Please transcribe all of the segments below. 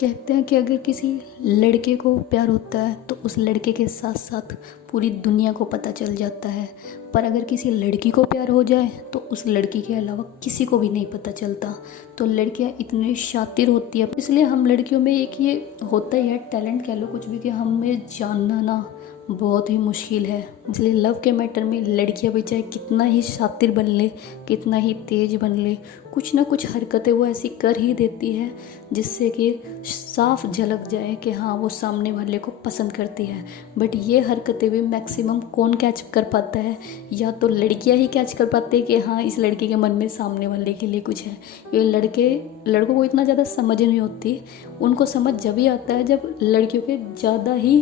कहते हैं कि अगर किसी लड़के को प्यार होता है तो उस लड़के के साथ साथ पूरी दुनिया को पता चल जाता है। पर अगर किसी लड़की को प्यार हो जाए तो उस लड़की के अलावा किसी को भी नहीं पता चलता। तो लड़कियां इतनी शातिर होती है, इसलिए हम लड़कियों में एक ये होता ही है, टैलेंट कह लो कुछ भी, कि हमें जानना ना बहुत ही मुश्किल है। इसलिए लव के मैटर में लड़कियां भी चाहे कितना ही शातिर बन ले, कितना ही तेज बन ले, कुछ ना कुछ हरकतें वो ऐसी कर ही देती है जिससे कि साफ झलक जाए कि हाँ वो सामने वाले को पसंद करती है। बट ये हरकतें भी मैक्सिमम कौन कैच कर पाता है? या तो लड़कियां ही कैच कर पाते हैं कि हाँ इस लड़के के मन में सामने वाले के लिए कुछ है। ये लड़कों को इतना ज़्यादा समझ नहीं होती। उनको समझ जब ही आता है जब लड़कियों के ज़्यादा ही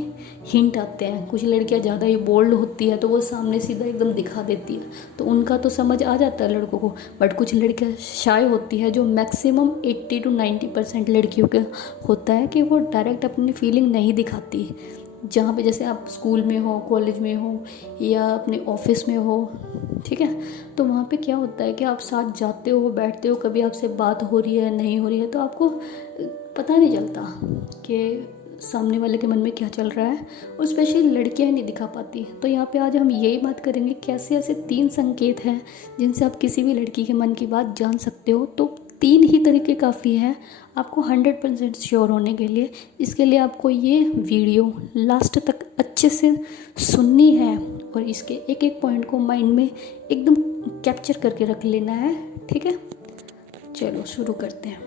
हिंट आते हैं। कुछ लड़कियां ज़्यादा ही बोल्ड होती है तो वो सामने सीधा एकदम दिखा देती है, तो उनका तो समझ आ जाता है लड़कों को। बट कुछ लड़कियां शाय होती है, जो मैक्सिमम 80 to 90% लड़कियों के होता है कि वो डायरेक्ट अपनी फीलिंग नहीं दिखाती। जहाँ पे जैसे आप स्कूल में हो, कॉलेज में हो या अपने ऑफिस में हो, ठीक है, तो वहाँ पे क्या होता है कि आप साथ जाते हो, बैठते हो, कभी आपसे बात हो रही है नहीं हो रही है, तो आपको पता नहीं चलता कि सामने वाले के मन में क्या चल रहा है। और स्पेशली लड़कियां नहीं दिखा पाती। तो यहाँ पे आज हम यही बात करेंगे कैसे ऐसे 3 संकेत हैं जिनसे आप किसी भी लड़की के मन की बात जान सकते हो। तो 3 ही तरीके काफ़ी हैं आपको 100% श्योर होने के लिए। इसके लिए आपको ये वीडियो लास्ट तक अच्छे से सुननी है और इसके एक एक पॉइंट को माइंड में एकदम कैप्चर करके रख लेना है, ठीक है। चलो शुरू करते हैं।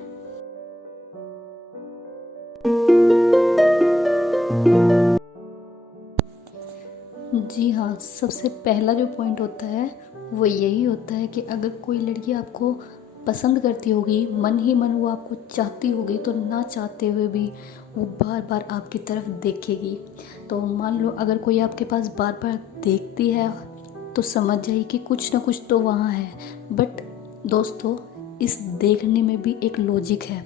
जी हाँ, सबसे पहला जो पॉइंट होता है वो यही होता है कि अगर कोई लड़की आपको पसंद करती होगी, मन ही मन वो आपको चाहती होगी, तो ना चाहते हुए भी वो बार बार आपकी तरफ देखेगी। तो मान लो अगर कोई आपके पास बार बार देखती है तो समझ जाइए कि कुछ ना कुछ तो वहाँ है। बट दोस्तों, इस देखने में भी एक लॉजिक है।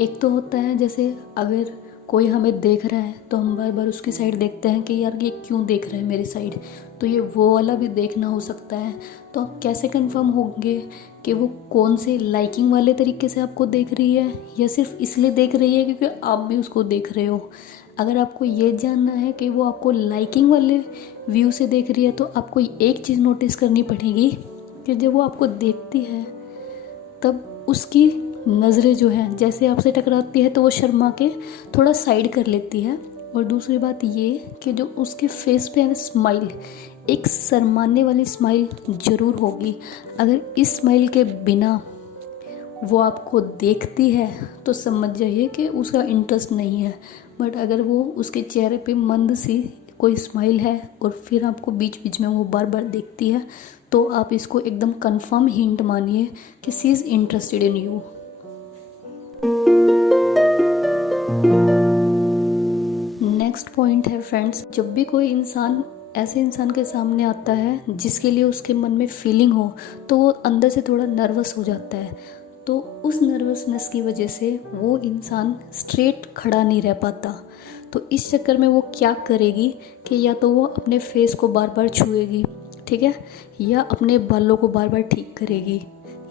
एक तो होता है जैसे अगर कोई हमें देख रहा है तो हम बार बार उसकी साइड देखते हैं कि यार ये क्यों देख रहा है मेरी साइड, तो ये वो वाला भी देखना हो सकता है। तो आप कैसे कंफर्म होंगे कि वो कौन से लाइकिंग वाले तरीके से आपको देख रही है या सिर्फ इसलिए देख रही है क्योंकि आप भी उसको देख रहे हो। अगर आपको ये जानना है कि वो आपको लाइकिंग वाले व्यू से देख रही है तो आपको एक चीज़ नोटिस करनी पड़ेगी कि जब वो आपको देखती है तब उसकी नज़रें जो हैं जैसे आपसे टकराती है तो वो शर्मा के थोड़ा साइड कर लेती है। और दूसरी बात ये कि जो उसके फेस पे है स्माइल, एक शर्माने वाली स्माइल ज़रूर होगी। अगर इस स्माइल के बिना वो आपको देखती है तो समझ जाइए कि उसका इंटरेस्ट नहीं है। बट अगर वो उसके चेहरे पे मंद सी कोई स्माइल है और फिर आपको बीच बीच में वो बार बार देखती है तो आप इसको एकदम कंफर्म हिंट मानिए कि she is interested in you. Next point है फ्रेंड्स, जब भी कोई इंसान ऐसे इंसान के सामने आता है जिसके लिए उसके मन में फीलिंग हो तो वो अंदर से थोड़ा नर्वस हो जाता है। तो उस नर्वसनेस की वजह से वो इंसान स्ट्रेट खड़ा नहीं रह पाता। तो इस चक्कर में वो क्या करेगी कि या तो वो अपने फेस को बार बार छुएगी, ठीक है, या अपने बालों को बार बार ठीक करेगी,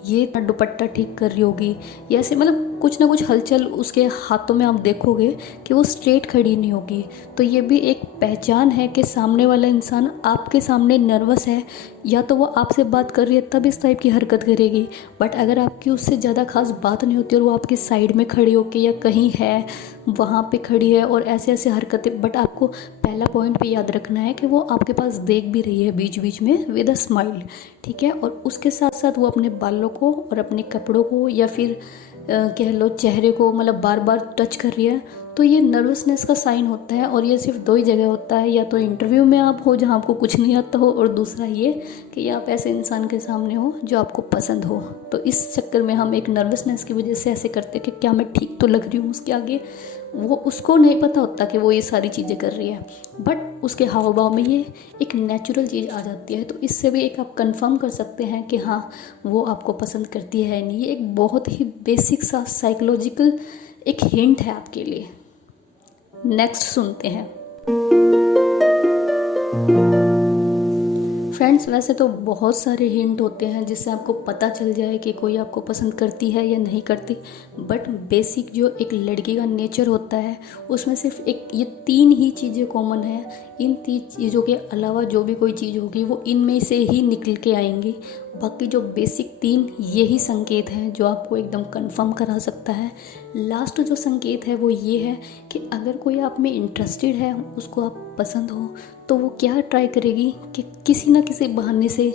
ये दुपट्टा ठीक कर रही होगी, या ऐसे मतलब कुछ ना कुछ हलचल उसके हाथों में आप देखोगे कि वो स्ट्रेट खड़ी नहीं होगी। तो ये भी एक पहचान है कि सामने वाला इंसान आपके सामने नर्वस है, या तो वो आपसे बात कर रही है तब इस टाइप की हरकत करेगी। बट अगर आपकी उससे ज़्यादा खास बात नहीं होती और वो आपकी साइड में खड़ी होकर या कहीं है वहाँ पे खड़ी है और ऐसे ऐसे हरकतें, बट आपको पहला पॉइंट पे याद रखना है कि वो आपके पास देख भी रही है बीच बीच में विद अ स्माइल, ठीक है, और उसके साथ साथ वो अपने बालों को और अपने कपड़ों को या फिर कह लो चेहरे को मतलब बार बार टच कर रही है, तो ये नर्वसनेस का साइन होता है। और ये सिर्फ 2 ही जगह होता है, या तो इंटरव्यू में आप हो जहाँ आपको कुछ नहीं आता हो, और दूसरा ये कि आप ऐसे इंसान के सामने हो जो आपको पसंद हो। तो इस चक्कर में हम एक नर्वसनेस की वजह से ऐसे करते हैं कि क्या मैं ठीक तो लग रही हूँ उसके आगे। वो उसको नहीं पता होता कि वो ये सारी चीज़ें कर रही है, बट उसके हाव भाव में ये एक नेचुरल चीज़ आ जाती है। तो इससे भी एक आप कंफर्म कर सकते हैं कि हाँ वो आपको पसंद करती है नहीं। ये एक बहुत ही बेसिक सा साइकोलॉजिकल एक हिंट है आपके लिए। नेक्स्ट सुनते हैं। फ्रेंड्स, वैसे तो बहुत सारे हिंट होते हैं जिससे आपको पता चल जाए कि कोई आपको पसंद करती है या नहीं करती, बट बेसिक जो एक लड़की का नेचर होता है उसमें सिर्फ एक ये 3 ही चीज़ें कॉमन है। इन 3 चीज़ों के अलावा जो भी कोई चीज़ होगी वो इनमें से ही निकल के आएंगी। बाकी जो बेसिक 3 यही संकेत हैं जो आपको एकदम कंफर्म करा सकता है। लास्ट जो संकेत है वो ये है कि अगर कोई आप में इंटरेस्टेड है, उसको आप पसंद हो, तो वो क्या ट्राई करेगी कि किसी न किसी बहाने से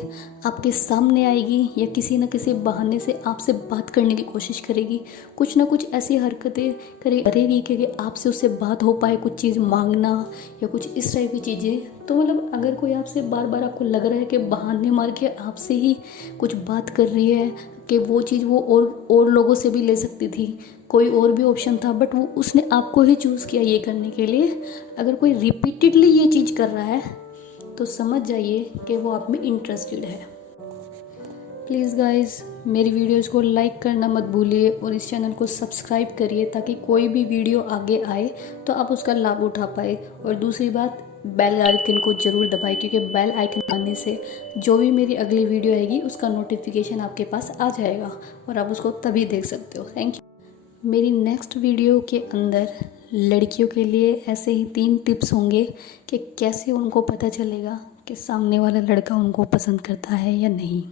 आपके सामने आएगी या किसी न किसी बहाने से आपसे बात करने की कोशिश करेगी। कुछ ना कुछ ऐसी हरकतें करेगी कि आपसे उससे बात हो पाए, कुछ चीज़ मांगना या कुछ इस टाइप की चीज़ें। तो मतलब अगर कोई आपसे बार बार आपको लग रहा है कि बहाने मार के आपसे ही कुछ बात कर रही है, कि वो चीज़ वो और लोगों से भी ले सकती थी, कोई और भी ऑप्शन था, बट वो उसने आपको ही चूज़ किया ये करने के लिए। अगर कोई रिपीटेडली ये चीज़ कर रहा है तो समझ जाइए कि वो आप में इंटरेस्टेड है। प्लीज़ गाइस, मेरी वीडियोज़ को लाइक करना मत भूलिए और इस चैनल को सब्सक्राइब करिए ताकि कोई भी वीडियो आगे आए तो आप उसका लाभ उठा पाए। और दूसरी बात, बेल आइकन को ज़रूर दबाएं, क्योंकि बेल आइकन दबाने से जो भी मेरी अगली वीडियो आएगी उसका नोटिफिकेशन आपके पास आ जाएगा और आप उसको तभी देख सकते हो। Thank you. मेरी नेक्स्ट वीडियो के अंदर लड़कियों के लिए ऐसे ही 3 टिप्स होंगे कि कैसे उनको पता चलेगा कि सामने वाला लड़का उनको पसंद करता है या नहीं।